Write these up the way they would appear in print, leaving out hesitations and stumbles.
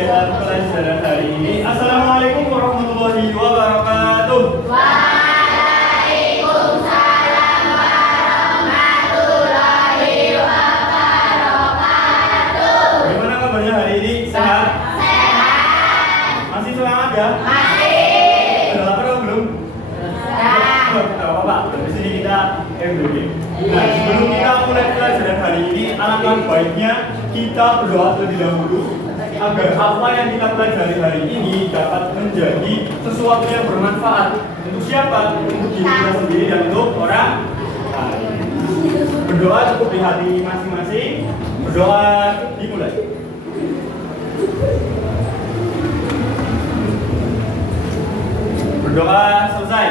kegiatan pelajaran hari ini. Assalamualaikum warahmatullahi wabarakatuh. Waalaikumsalam warahmatullahi wabarakatuh. Gimana kabarnya hari ini? Sehat? Sehat. Masih semangat ya? Masih. Udah lapar atau belum? Sudah. Gak apa-apa, di sini kita MBG. Nah, sebelum kita mulai pelajaran hari ini, alangkah baiknya kita berdoa terlebih dahulu agar apa yang kita pelajari hari ini dapat menjadi sesuatu yang bermanfaat untuk siapa? Untuk diri kita sendiri dan untuk orang lain. Berdoa cukup di hati masing-masing. Berdoa dimulai. Berdoa selesai.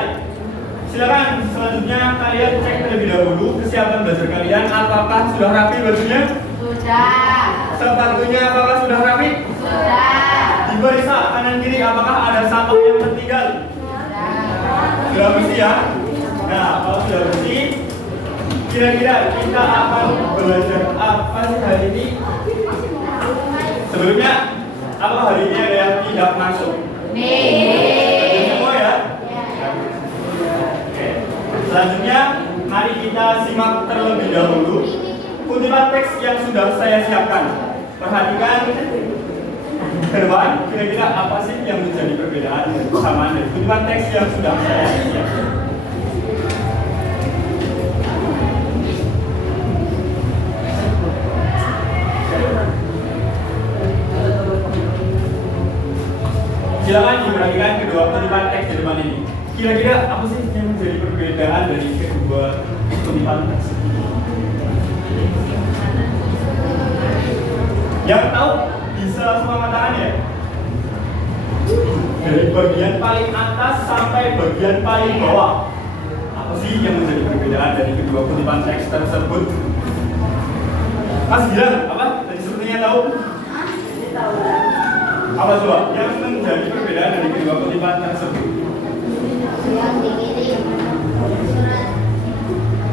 Silakan selanjutnya kalian cek terlebih dahulu kesiapan belajar kalian. Apakah sudah rapi bajunya? Sudah. Sepatunya apakah sudah rapi? Sudah. Di barisan kanan kiri apakah ada satu yang tertinggal? Sudah bersih ya? Nah, kalau sudah bersih, kira-kira kita akan belajar apa sih hari ini? Sebelumnya, apa hari ini ada yang tidak masuk? Nih. Semua ya? Oke. Selanjutnya, mari kita simak terlebih dahulu kutipan teks yang sudah saya siapkan. Perhatikan ke depan, kira-kira apa sih yang menjadi perbedaan dan kesamaan dari kutipan teks yang sudah saya siapkan. Silakan diperhatikan kedua kutipan teks di depan ini. Kira-kira apa sih yang menjadi perbedaan dari kedua kutipan teks? Yang tahu bisa langsung angkat tangan ya? Dari bagian paling atas sampai bagian paling bawah. Apa sih yang menjadi perbedaan dari kedua kutipan teks tersebut? Mas Gilang, apa? Tadi sepertinya tahu? Apa coba? Yang menjadi perbedaan dari kedua kutipan tersebut? Yang dikirim surat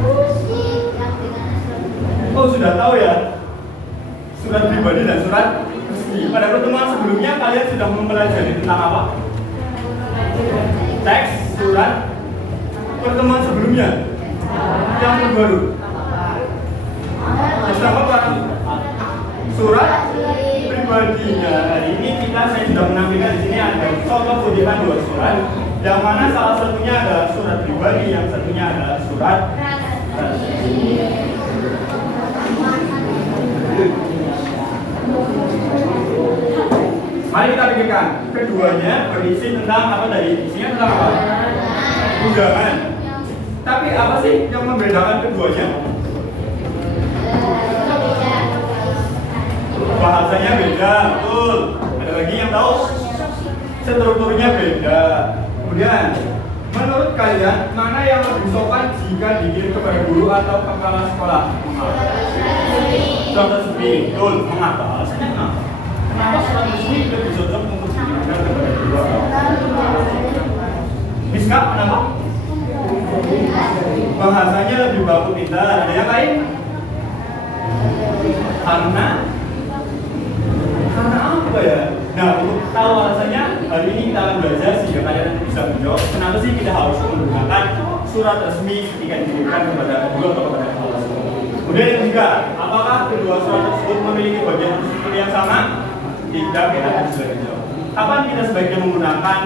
musik yang dengan surat. Oh, sudah tahu ya? Surat pribadi dan surat resmi. Pada pertemuan sebelumnya kalian sudah mempelajari tentang apa? Teks, surat. Pertemuan sebelumnya yang terbaru. Tentang apa? Surat pribadinya. Hari ini saya sudah menampilkan di sini ada contoh kutipan dua surat, yang mana salah satunya adalah surat pribadi, yang satunya adalah surat resmi. Mari kita pikirkan, keduanya berisi tentang apa tadi? Isinya tentang apa? Undangan. Tapi apa sih yang membedakan keduanya? Bahasanya beda, betul. Ada lagi yang tahu? Strukturnya beda. Kemudian, menurut kalian mana yang lebih sopan jika dikirim kepada guru atau kepala sekolah? Surat resmi, betul. Mengapa? Alasannya kenapa? Kenapa surat resmi lebih cocok untuk diberikan kepada guru atau Miska, kenapa? Bahasanya lebih baku pintar. Ada yang lain? Karena apa ya? Nah, untuk tahu alasannya, hari ini kita akan belajar sehingga kalian bisa menjawab kenapa sih kita harus menggunakan surat resmi ketika dikirimkan kepada guru atau kepada kepala sekolah. Kemudian yang ketiga, apakah kedua surat tersebut memiliki bagian struktur yang sama? Tidak, kita harus sebagai jawab. Kapan kita sebaiknya menggunakan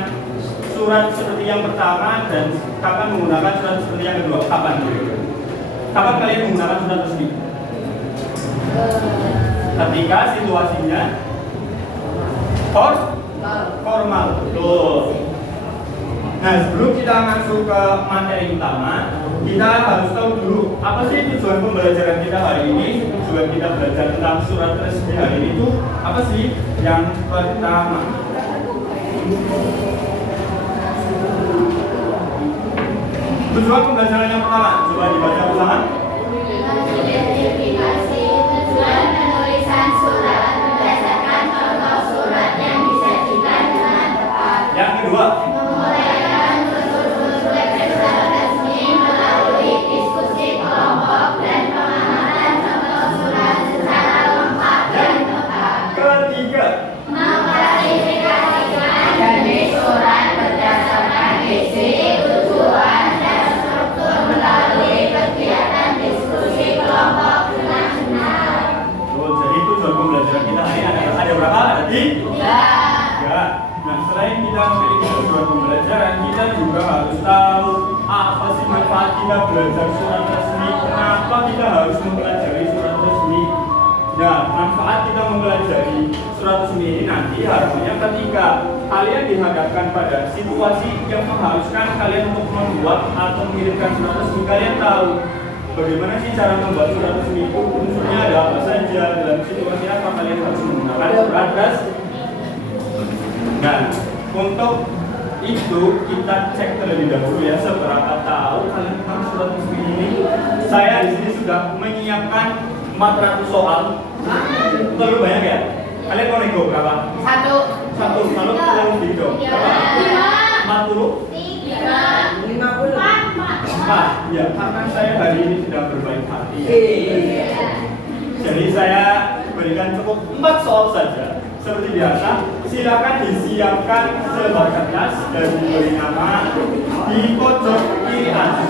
surat seperti yang pertama dan kapan menggunakan surat seperti yang kedua? Kapan? Kapan kalian menggunakan surat resmi? Ketika situasinya formal, betul. Nah, sebelum kita masuk ke materi utama, kita harus tahu dulu apa sih tujuan pembelajaran kita hari ini. Tujuan kita belajar tentang surat resmi hari ini itu apa sih? Yang pertama, tujuan pembelajaran yang pertama, coba dibaca bersama. Identifikasi tujuan penulisan surat berdasarkan contoh surat yang disajikan dengan tepat. Yang kedua, Menguraikan tutur-tutur surat resmi melalui diskusi kelompok dan pemahaman contoh surat secara lengkap dan tepat. ketiga, Mempelajari kita memiliki sebuah pembelajaran, kita juga harus tahu apa sih manfaat kita belajar surat resmi, kenapa kita harus mempelajari surat resmi. Nah, manfaat kita mempelajari surat resmi ini nanti harusnya ketika kalian dihadapkan pada situasi yang mengharuskan kalian untuk membuat atau mengirimkan surat resmi, kalian tahu bagaimana sih cara membuat surat resmi itu, unsurnya ada apa saja, dalam situasi apa kalian harus menggunakan surat resmi. Nah, untuk itu kita cek terlebih dahulu ya seberapa tahu kalian tentang surat resmi ini. Saya di sini sudah menyiapkan 400 soal. Terlalu banyak ya? Kalian mau nego berapa? Satu. Kalau terlalu sedikit dong. Berapa? 40? 4. Ya, karena saya hari ini sudah berbaik hati. Jadi saya berikan cukup 4 soal saja. Seperti biasa, silakan disiapkan selebar kertas dan diberi nama di pojok kiri atas.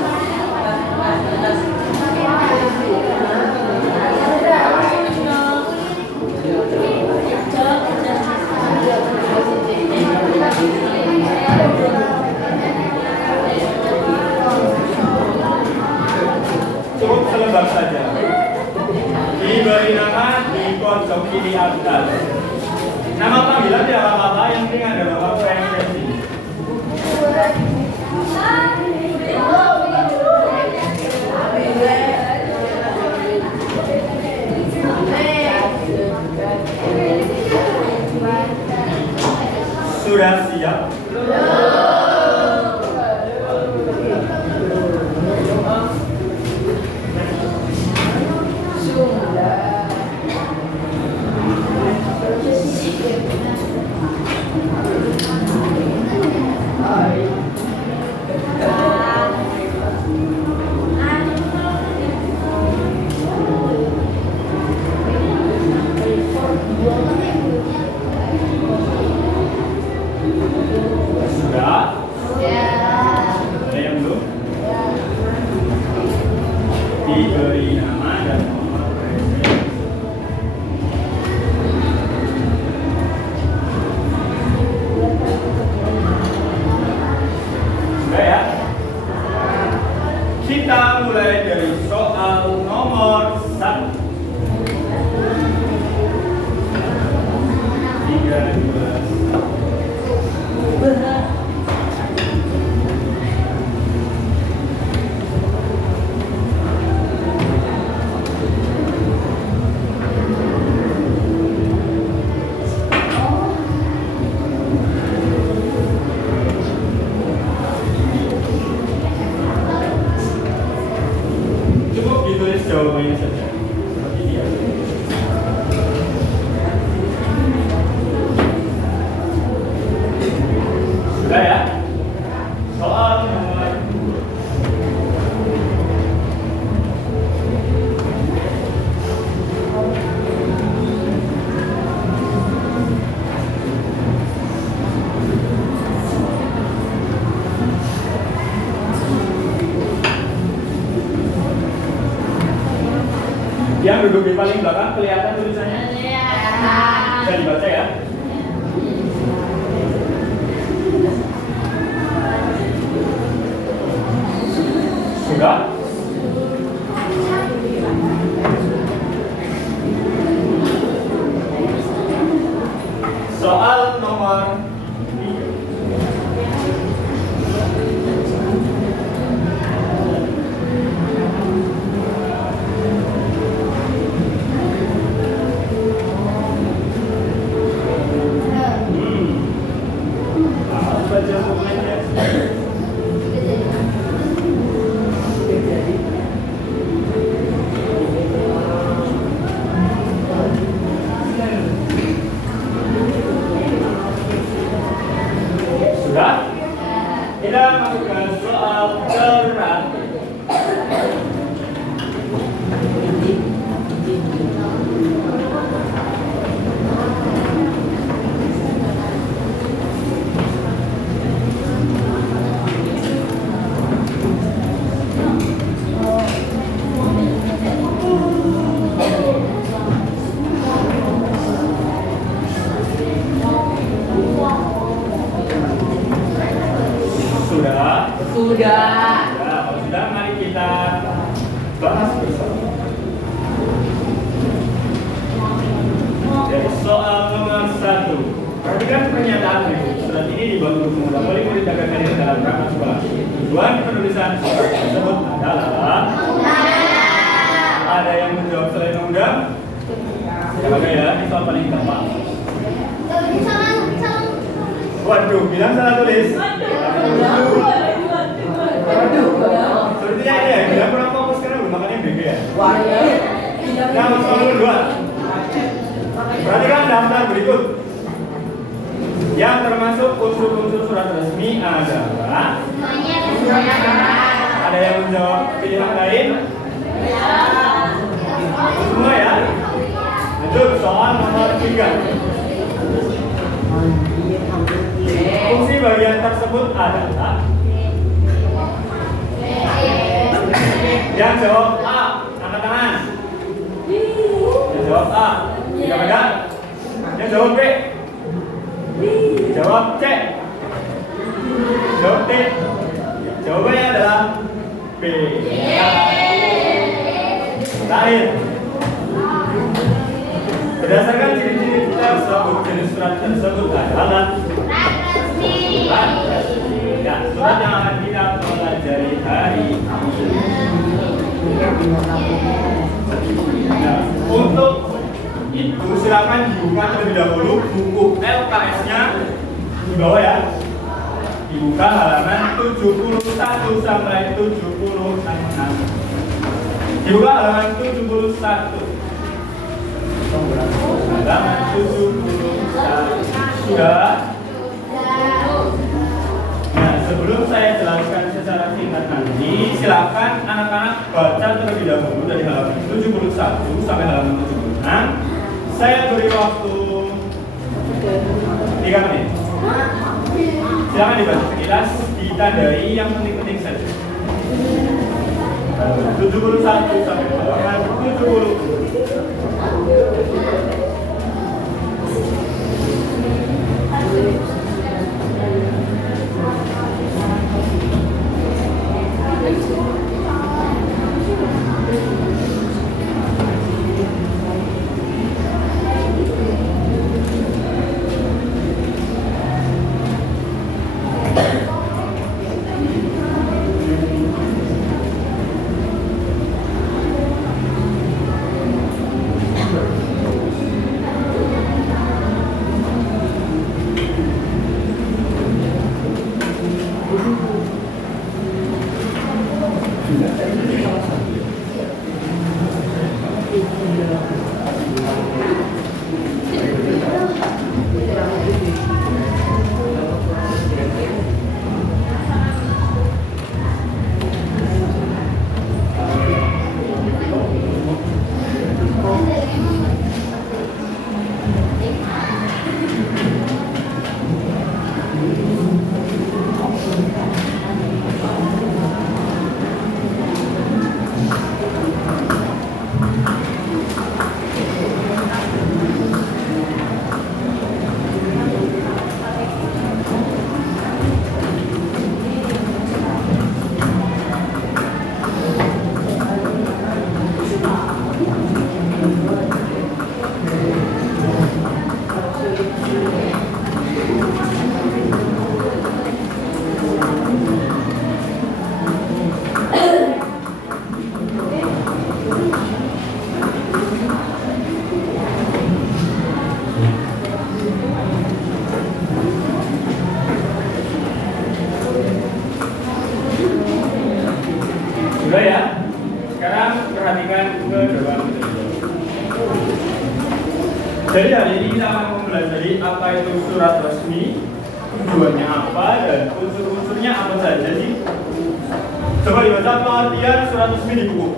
Cukup selebar saja. Diberi nama di pojok kiri atas. Nama panggilan tidak apa-apa, yang penting ada nama presensi. Sudah siap? Sudah? Ada yang belum? Diberi nama dan nomor presensi. Sudah ya? Kita mulai dari soal nomor 1. 13. Cukup ditulis jawabannya saja. Seperti dia. Sudah ya? Soal nomor 2. Yang duduk di paling belakang kelihatan tulisannya? Bisa dibaca ya? Sudah? Soal nomor 3. Baca bukunya. Sudah? Kita masuk ke soal terakhir. Sudah. Ya, kalau sudah mari kita bahas bersama. Dari soal nomor 1. Perhatikan pernyataan berikut. Surat ini dibuat untuk memudahkan murid agar hadir dalam rangka sekolah. Tujuan penulisan surat tersebut adalah ada yang menjawab selain mengundang? Siapa ya? Ini soal paling gampang. Waduh, bilang salah tulis. Sepertinya ini ya, bilang kurang fokus karena belum makannya BG ya. Nah, soal nomor 2. Perhatikan daftar berikut. Yang termasuk unsur-unsur surat resmi adalah ada yang menjawab pilihan lain? Semua ya? Lanjut soal nomor 3. Fungsi bagian tersebut adalah yang jawab A, angkat tangan. Yang jawab A, tidak ada. Yang jawab B, jawab C, jawab D. Jawabannya adalah B. Terakhir, berdasarkan ciri-ciri tersebut, jenis surat tersebut adalah surat resmi. Ya, surat yang akan kita pelajari hari ini. Nah, untuk itu silakan dibuka terlebih dahulu buku LKS-nya di bawah ya. Dibuka halaman 71 sampai 76. Dibuka halaman 71. Halaman 71. Sudah? Nah, sebelum saya jelaskan secara singkat nanti, silakan anak-anak baca terlebih dahulu dari halaman 71 sampai halaman 76. Saya beri waktu 3 menit. Silakan dibaca sekilas, ditandai yang penting-penting saja. 71 sampai halaman 70. Sudah ya? Sekarang perhatikan ke depan. Jadi hari ini kita akan mempelajari apa itu surat resmi, tujuannya apa, dan unsur-unsurnya apa saja sih. Coba dibaca pengertian surat resmi di buku.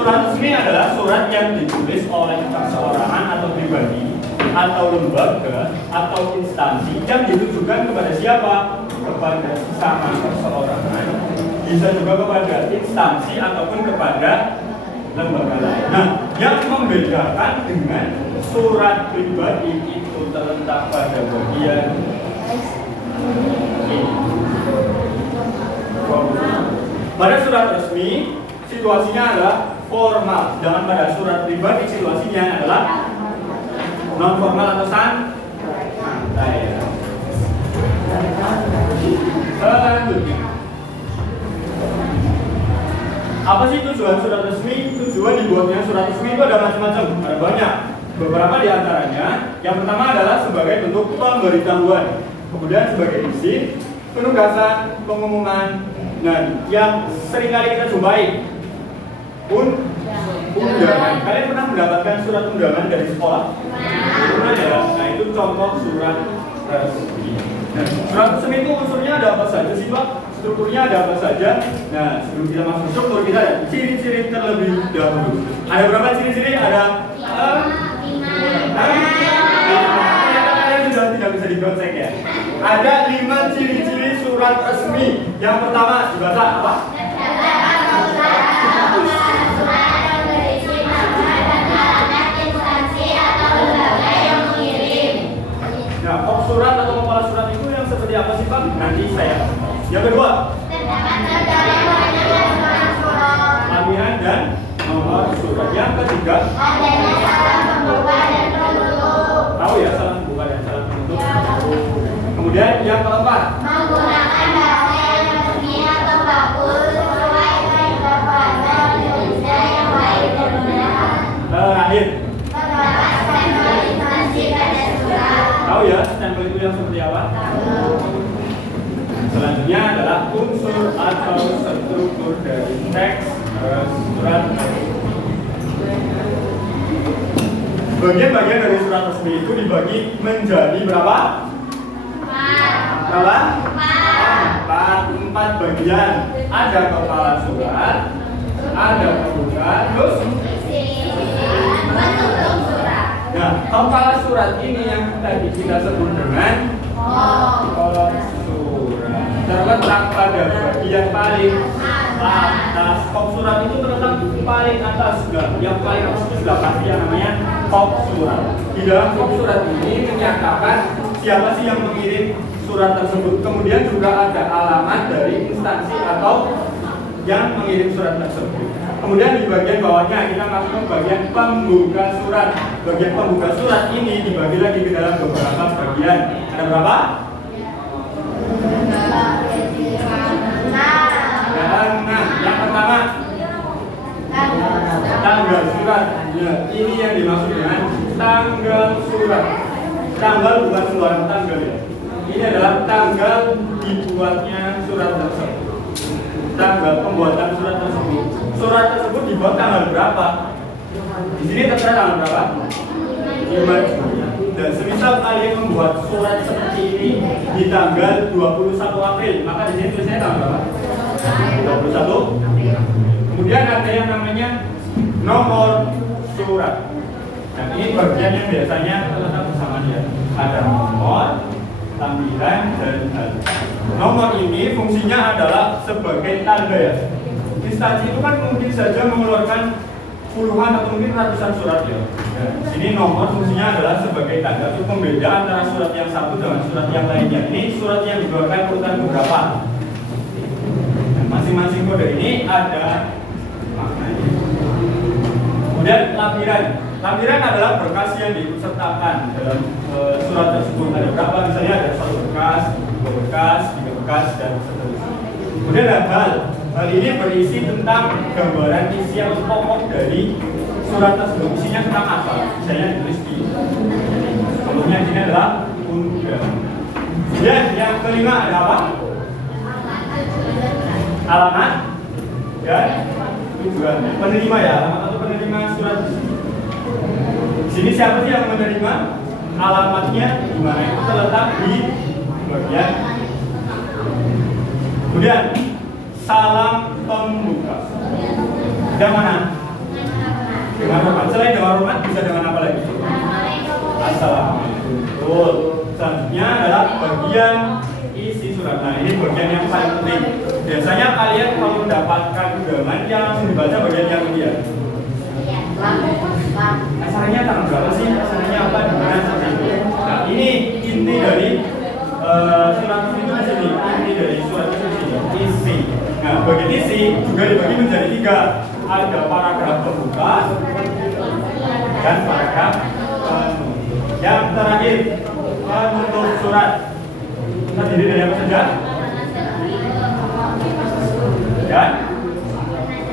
Surat resmi adalah surat yang ditulis oleh perorangan atau pribadi atau lembaga lembaga atau instansi yang ditujukan kepada siapa? Kepada sesama perseorangan. Bisa juga kepada instansi ataupun kepada lembaga lain. Nah, yang membedakan dengan surat pribadi itu terletak pada bagian ini. Pada surat resmi, situasinya adalah formal, sedangkan pada surat pribadi situasinya adalah non formal atau santai. Selanjutnya, apa sih tujuan surat resmi? Tujuan dibuatnya surat resmi itu ada macam-macam, ada banyak. Beberapa di antaranya, yang pertama adalah sebagai bentuk pemberitahuan, kemudian sebagai izin, penugasan, pengumuman, dan yang seringkali kita jumpai undangan. Kalian pernah mendapatkan surat undangan dari sekolah? Pernah ya? Nah, itu contoh surat resmi. Nah, surat resmi itu unsurnya ada apa saja sih, Pak? Strukturnya ada apa saja? Nah, sebelum kita masuk ke struktur, kita ada ciri-ciri terlebih dahulu. Ada berapa ciri-ciri? Ada kalian sudah tidak bisa digocek ya. Ada 5 ciri-ciri surat resmi. Yang pertama dibaca apa? Nah, kop surat atau kepala surat itu yang seperti apa sih, Pak? Nanti saya. Yang kedua, panggilan dan nomor surat. Yang ketiga, adanya salah pembuka dan penutup. tahu ya salah pembuka dan salah penutup. Kemudian yang keempat, Menggunakan bahasa yang resmi atau bagus sesuai kaidah bahasa Indonesia yang baik dan benar. terakhir, Terdapat stempel instansi pada surat. tahu ya stempel itu yang seperti apa? Selanjutnya adalah unsur atau struktur dari teks surat resmi. Bagian-bagian dari surat resmi itu dibagi menjadi berapa? Berapa? 4 bagian. Ada kepala surat, ada pembuka, terus Penutup surat. nah, kepala surat ini yang tadi kita sebut dengan kop surat. Terletak pada bagian paling atas. Kop surat itu terletak paling atas, yang paling atas itu sudah pasti yang namanya kop surat. Di dalam kop surat ini menyatakan siapa sih yang mengirim surat tersebut. Kemudian juga ada alamat dari instansi atau yang mengirim surat tersebut. Kemudian di bagian bawahnya kita masuk ke bagian pembuka surat. Bagian pembuka surat ini dibagi lagi ke dalam beberapa bagian. Ada berapa? Ada 6. Yang pertama, tanggal surat. Ya, ini yang dimaksud dengan tanggal surat. Tanggal bukan sembarang tanggal ya. Ini adalah tanggal dibuatnya surat tersebut. Tanggal pembuatan surat tersebut. Surat tersebut dibuat tanggal berapa? Di sini tertera tanggal berapa? 5 Juni. Dan semisal kalian membuat surat seperti ini di tanggal 21 April, maka di sini tulisannya tanggal berapa? 21. Kemudian ada yang namanya nomor surat. Nah, ini bagian yang biasanya terletak bersama dia. Ada nomor, tampilan, dan halaman. Nomor ini fungsinya adalah sebagai tanda ya. Instansi itu kan mungkin saja mengeluarkan puluhan atau mungkin ratusan surat ya. Nah, sini nomor fungsinya adalah sebagai tanda untuk pembeda antara surat yang satu dengan surat yang lainnya. Ini surat yang dikeluarkan urutan beberapa. Nah, masing-masing kode ini ada maknanya. Kemudian lampiran. Lampiran adalah berkas yang diikutsertakan dalam surat tersebut. Ada berapa? Misalnya ada 1 berkas, 2 berkas, 3 berkas, dan seterusnya. Kemudian ada hal. Hal ini berisi tentang gambaran isi atau pokok dari surat tersebut. Isinya tentang apa? Misalnya ditulis di contohnya di sini adalah undangan. Kemudian yang kelima ada apa? Alamat dan tujuan. Penerima ya, alamat atau penerima surat. Di sini siapa sih yang menerima? Alamatnya di mana? Itu terletak di bagian. Kemudian salam pembuka. Dengan mana? Dengan hormat. Selain dengan hormat bisa dengan apa lagi? Assalamualaikum. Betul. Selanjutnya adalah bagian isi surat. Nah, ini bagian yang paling penting. Biasanya kalian kalau mendapatkan undangan yang langsung dibaca bagian yang ini ya. Asalnya tanggal berapa sih? Asalnya apa? Dimana seperti itu. Nah, ini inti dari surat itu di sini. Inti dari surat itu di sini. Isi. Nah, bagian isi juga dibagi menjadi 3. Ada paragraf pembuka dan paragraf penutup. Yang terakhir, penutup surat. Terdiri dari apa saja? Dan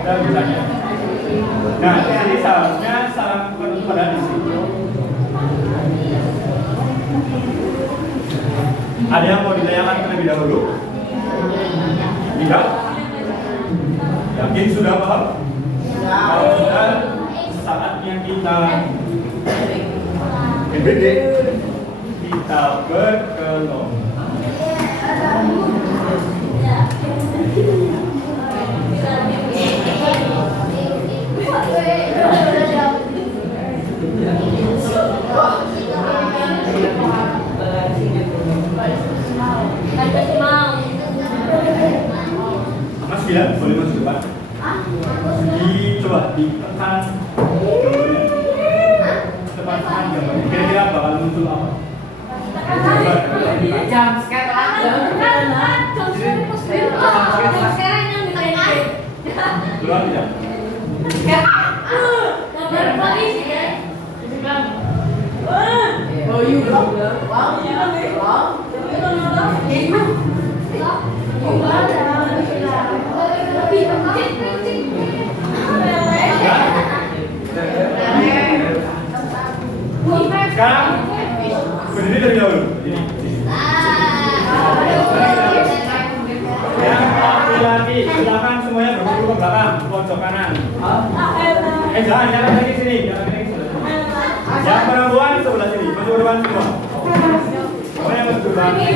tulisannya. Nah, di sini seharusnya saran penutupan di sini. Ada yang mau ditanyakan terlebih dahulu? Tidak? Yakin sudah paham? Kalau sudah, saatnya kita BBD, kita berkelom. Mas ya, boleh masuk depan. Coba ditekan gambarnya. Tekan gambarnya. Kira-kira bakal muncul apa? Jam sekarang. Keluar tidak? Oh, you belum? Sekarang berdiri dari dahulu. Ini. Yang laki-laki, silakan semuanya berburu ke belakang, pojok kanan. Jangan lagi sini, jangan lagi sini. Yang perempuan sebelah sini, perempuan semua. Pokoknya yang sebelah sini.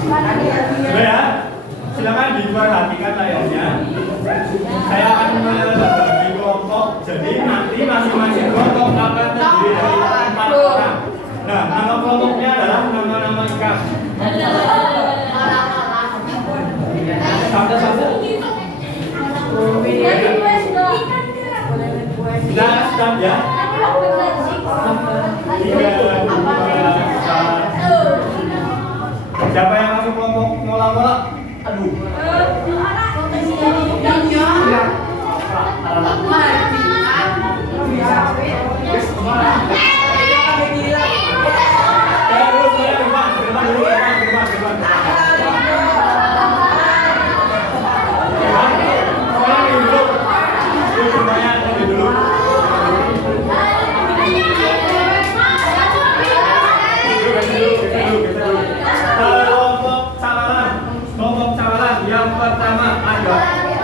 Sudah ya, silakan diperhatikan layarnya. Saya akan membagi kelompok, jadi nanti masing-masing kelompok akan terdiri dari 4 orang. Nah, nama kelompoknya adalah nama-nama ikan. Satu-satu. Kita start ya. 3, 2, 1. Siapa yang masuk kelompok mola-mola? Aduh.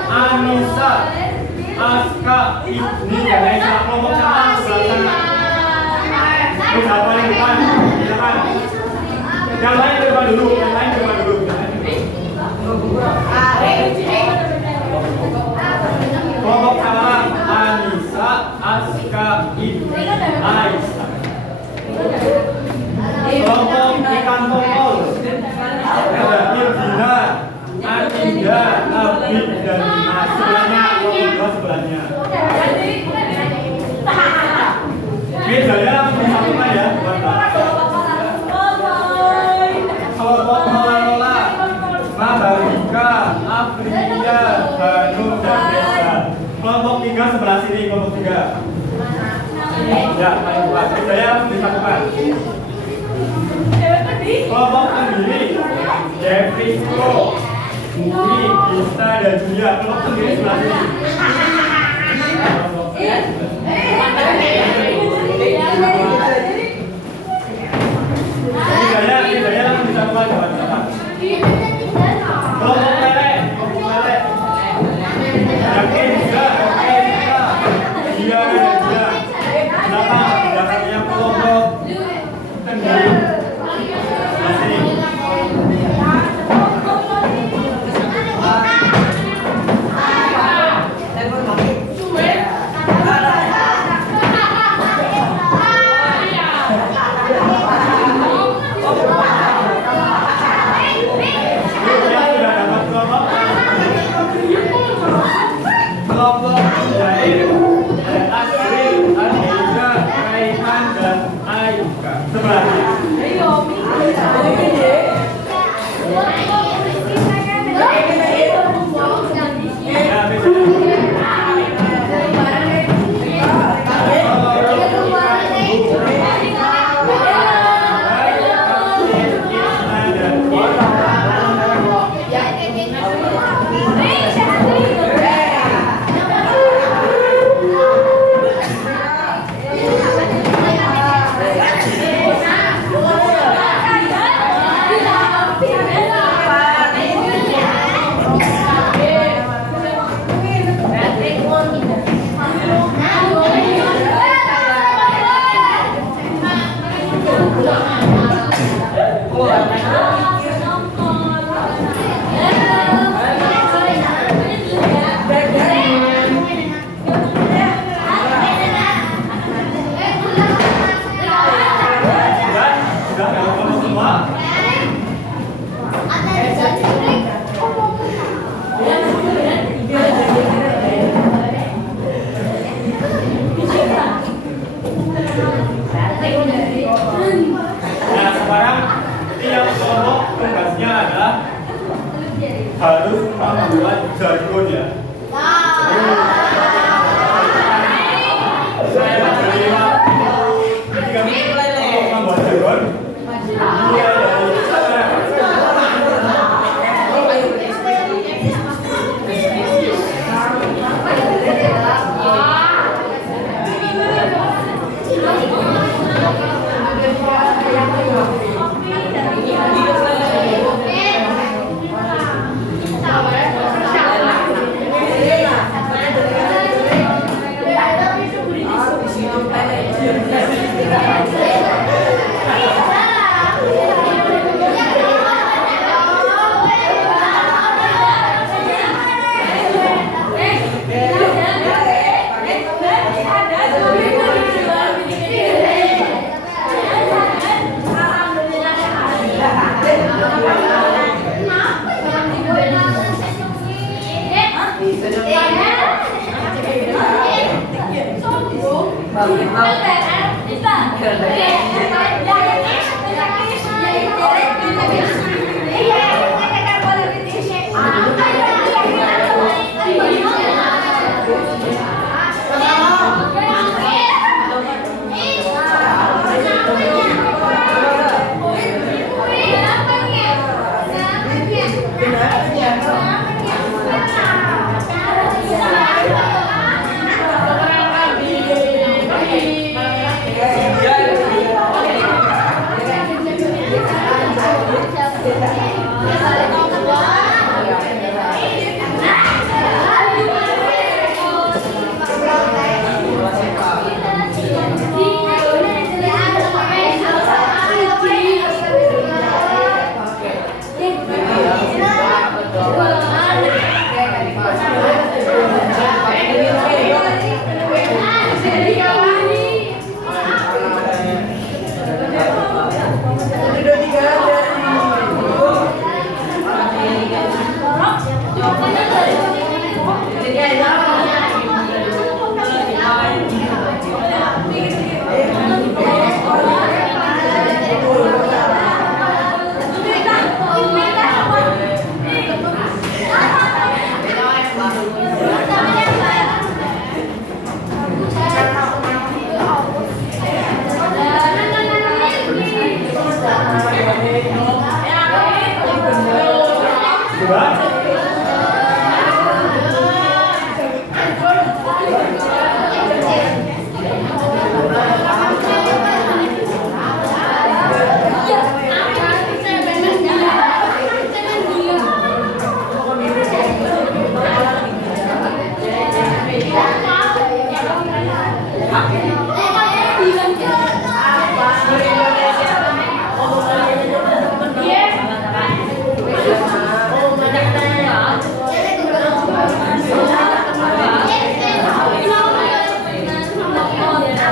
Anissa, Aska, Ibni, dan Aisyah. Kelompok sama sebelah sana. Ini siapa yang depan? Silakan. Yang lain depan dulu. Yang lain depan dulu. Kelompok sama Anissa, Aska, Ibni, Aisyah. Kelompok ikan tongkol. Ada Irbina, Adinda, Abid, dan Dimas. Sebelahnya, kelompok sebelahnya. Ini saya disatukan ya, kelompok mola-mola, Maharika, Afrilia, Hanum, dan Desa. Kelompok 3 sebelah sini, kelompok 3. Ya, saya disatukan. Kelompok sendiri, Jeffrey, Bukti, Gista, dan Julia. Kelompok sendiri sebelah sini. Ini saya disatukan kawan-kawan. Kelompok lele, Yakin juga, oke juga. Dia dan dia. Belakangnya kelompok sendiri. Sini. harus membuat jargon ya. Saya beri waktu 3 menit untuk membuat jargon. Dia dari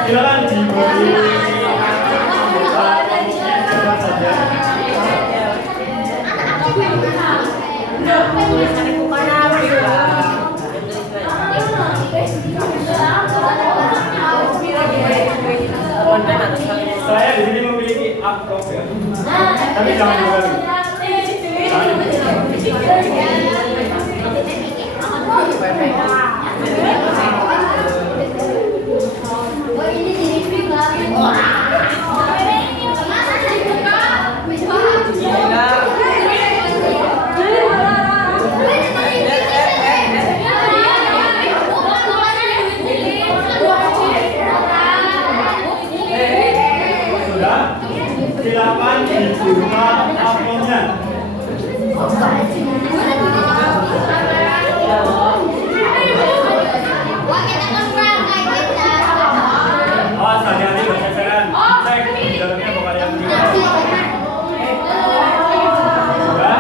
silakan diberi cepat saja. Saya di sini memiliki akrof ya, tapi jangan dibalik. Sudah, silakan dibuka amplopnya. Oh, hati-hati berceceran. Cek di dalamnya bukan yang ini. Sudah.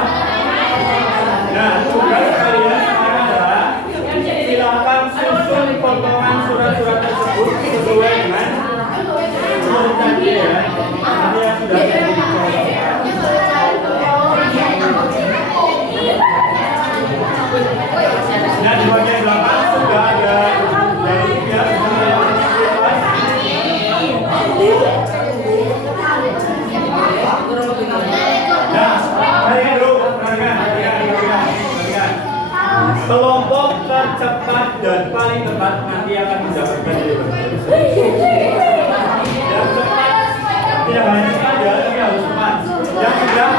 Nah, tugas kalian sekarang adalah silakan susun potongan surat-surat tersebut sesuai dengan tadi ya. Ini yang sudah saya nah, di bagian belakang sudah ada dari pihak nah, kalian dulu perhatikan. kelompok tercepat dan paling tepat nanti akan mendapatkan jawaban. Yang cepat tidak hanya saja tapi harus cepat. Yang sudah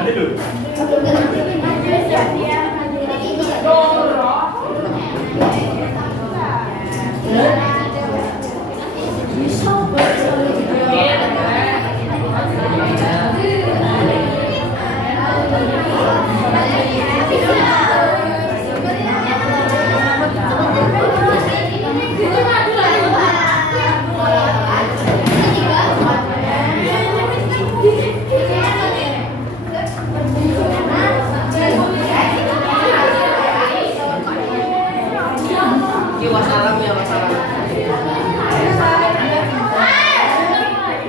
nanti dulu.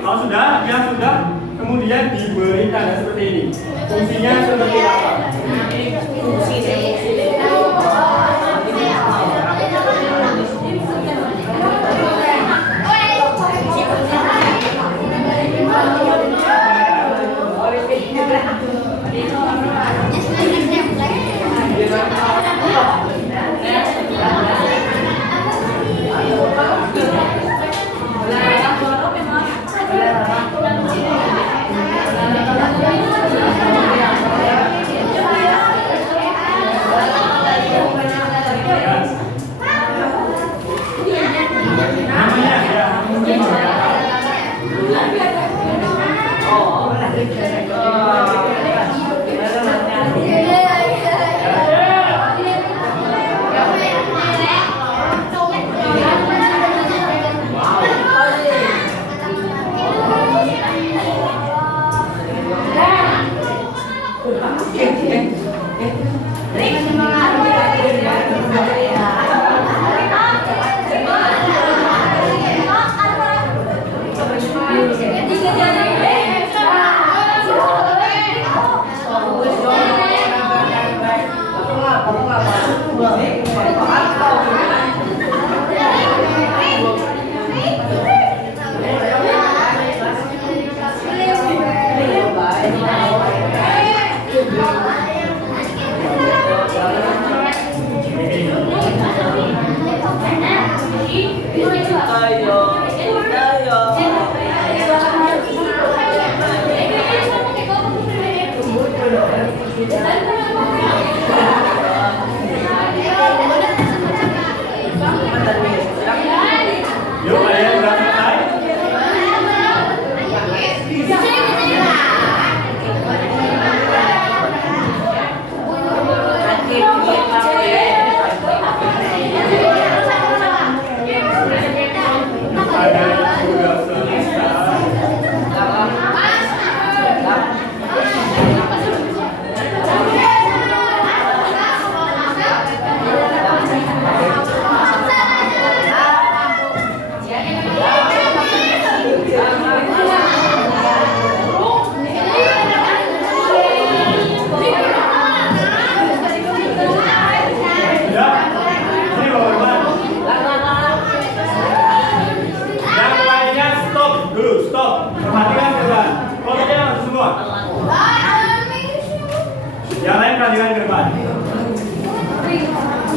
Kalau sudah, yang sudah kemudian diberi tanda seperti ini. Fungsinya seperti apa?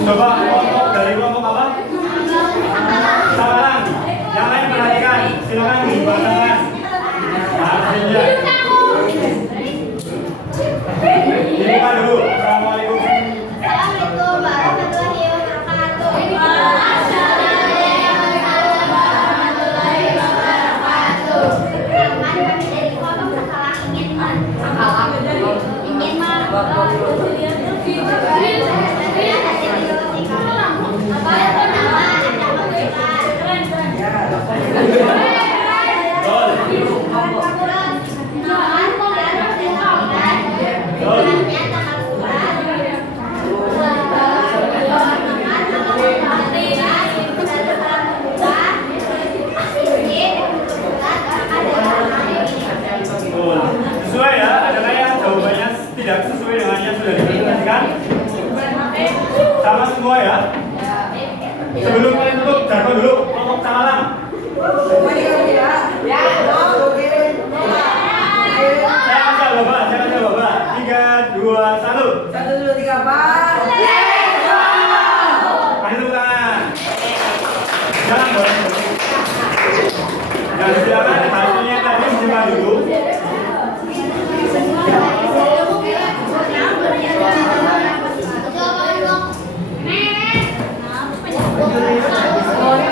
Coba kelompok dari kelompok apa? Samalang. Yang lain perhatikan. Silakan buka tangan. Hasilnya. Dibuka dulu. Assalamualaikum. Assalamualaikum warahmatullahi wabarakatuh. Kami dari kelompok Sakalang ingin Sesuai ya, adakah yang jawabannya tidak sesuai dengan yang sudah dipresentasikan? Sama semua ya? Sebelum kalian tutup, jargon dulu, kelompok Samalang. Saya kasih Bapak. 3, 2, 1. 1, 2, 3, 4. Kasih tepuk tangan. Jangan boleh. Dan silakan hasilnya tadi disimpan dulu.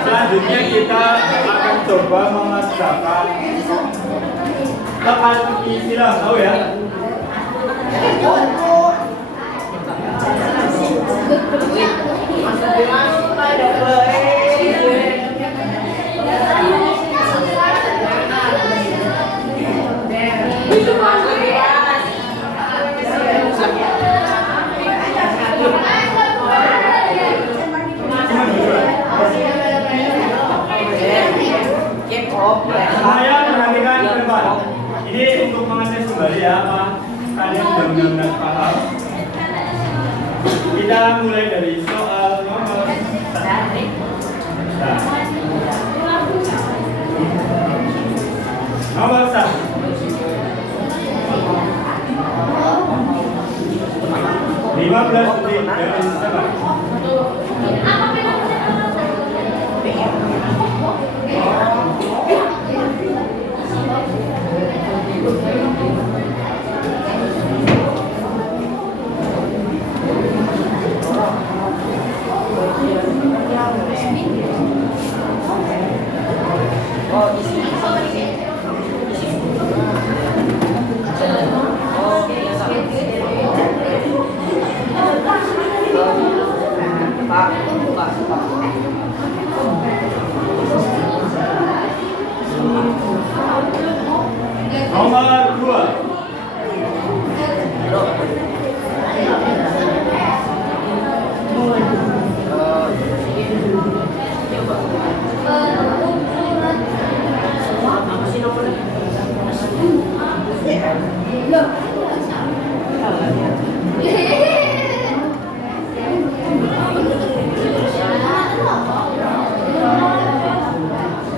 Selanjutnya kita akan coba mengerjakan teka-teki silang, tahu ya? Saya perhatikan ke depan. Ini untuk mengetes kembali ya, apa kalian sudah benar-benar paham? Kita mulai dari soal nomor 1. Nomor 1. 15 detik dari sekarang. Nomor 2.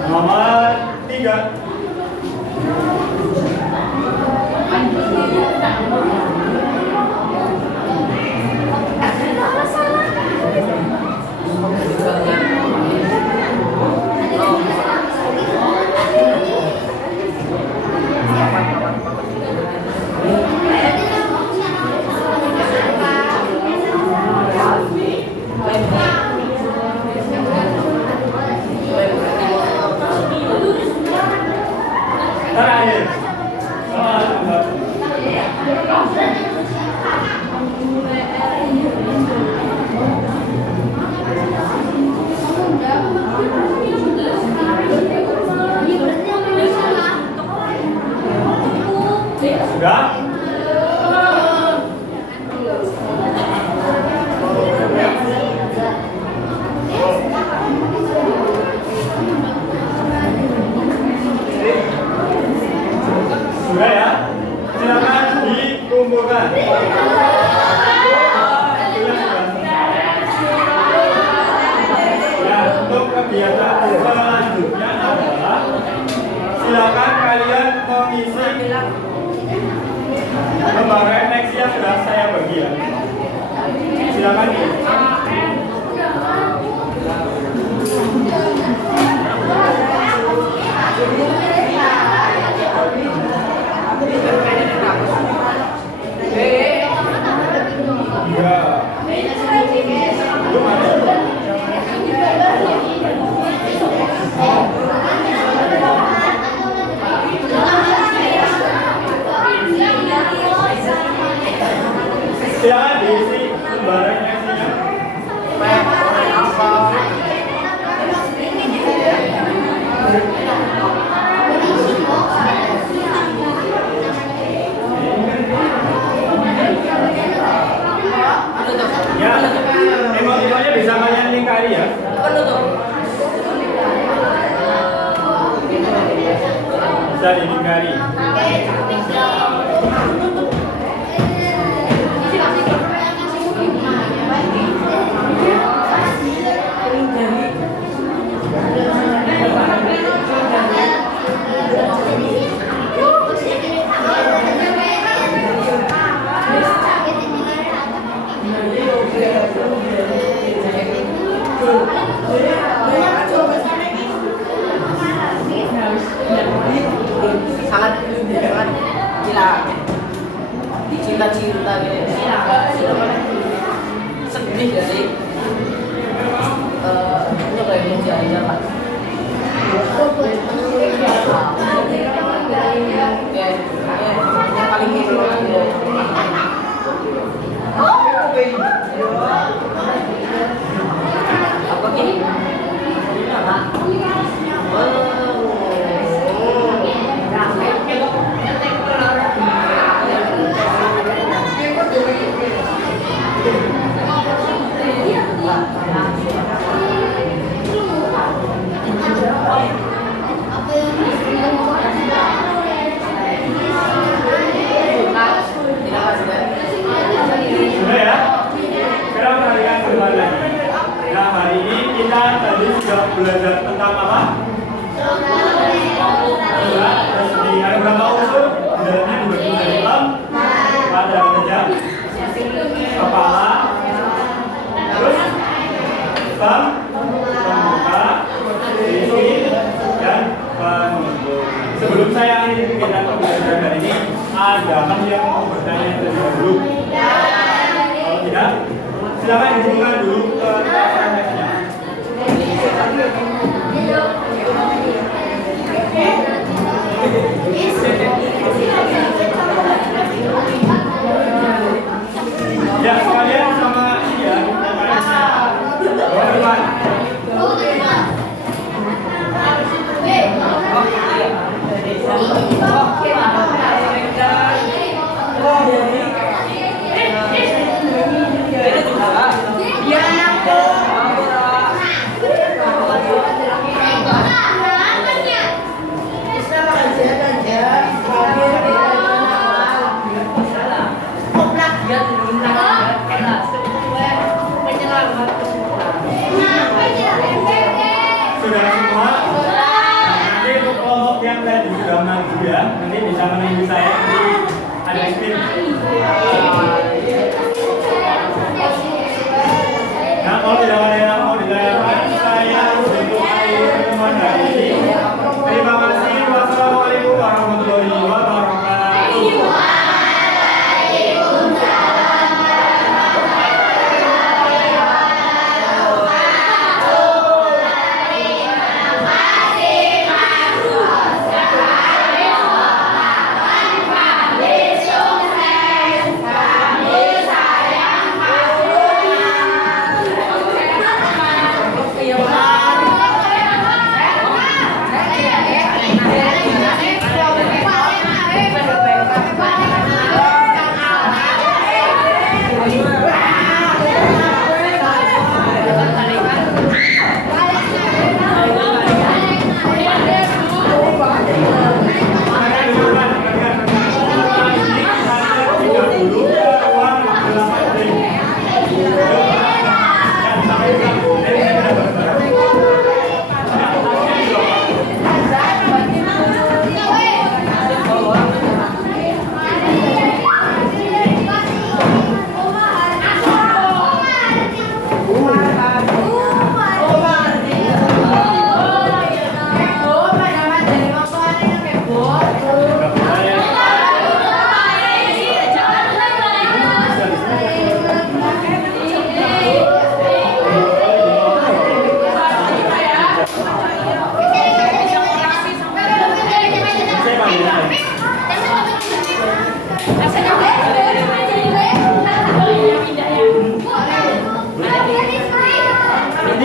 Nomor 3. Terakhir. Soal nomor 4. Sudah? Sudah ya? Silakan dikumpulkan. Ya, untuk kegiatan selanjutnya adalah silakan kalian mengisi lembar refleksi yang sudah saya bagi ya. Silakan. Belum ada. Silakan diisi lembaran isinya. Ya, emotikonnya bisa kalian lingkari ya. Bisa dilingkari. sangat gila cinta-cinta gitu sedih jadi nyoba yang aja pak yang paling gitu apa gini Sudah ya? Sekarang perhatikan kembali lagi. Nah, hari ini kita tadi sudah belajar tentang apa? Surat resmi. Ada berapa unsur? Di dalamnya dibagi dari pada kerja, kepala, terus pembuka, isi, dan penutup. Sebelum saya akhiri kegiatan pembelajaran hari ini, adakah yang mau bertanya terlebih dahulu? Kalau tidak, silakan dihubungkan dulu ke referensinya. Ya, sekalian sama ini ya, referensinya. Sudah semua? Nanti untuk kelompok yang tadi sudah maju ya, nanti bisa menunggu saya di ada screen. Nah, kalau tidak ada yang mau ditanyakan, saya untuk akhir pertemuan hari ini. Terima kasih. Wassalamualaikum warahmatullahi wabarakatuh.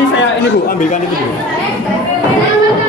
ini saya ini Bu, ambilkan itu dulu.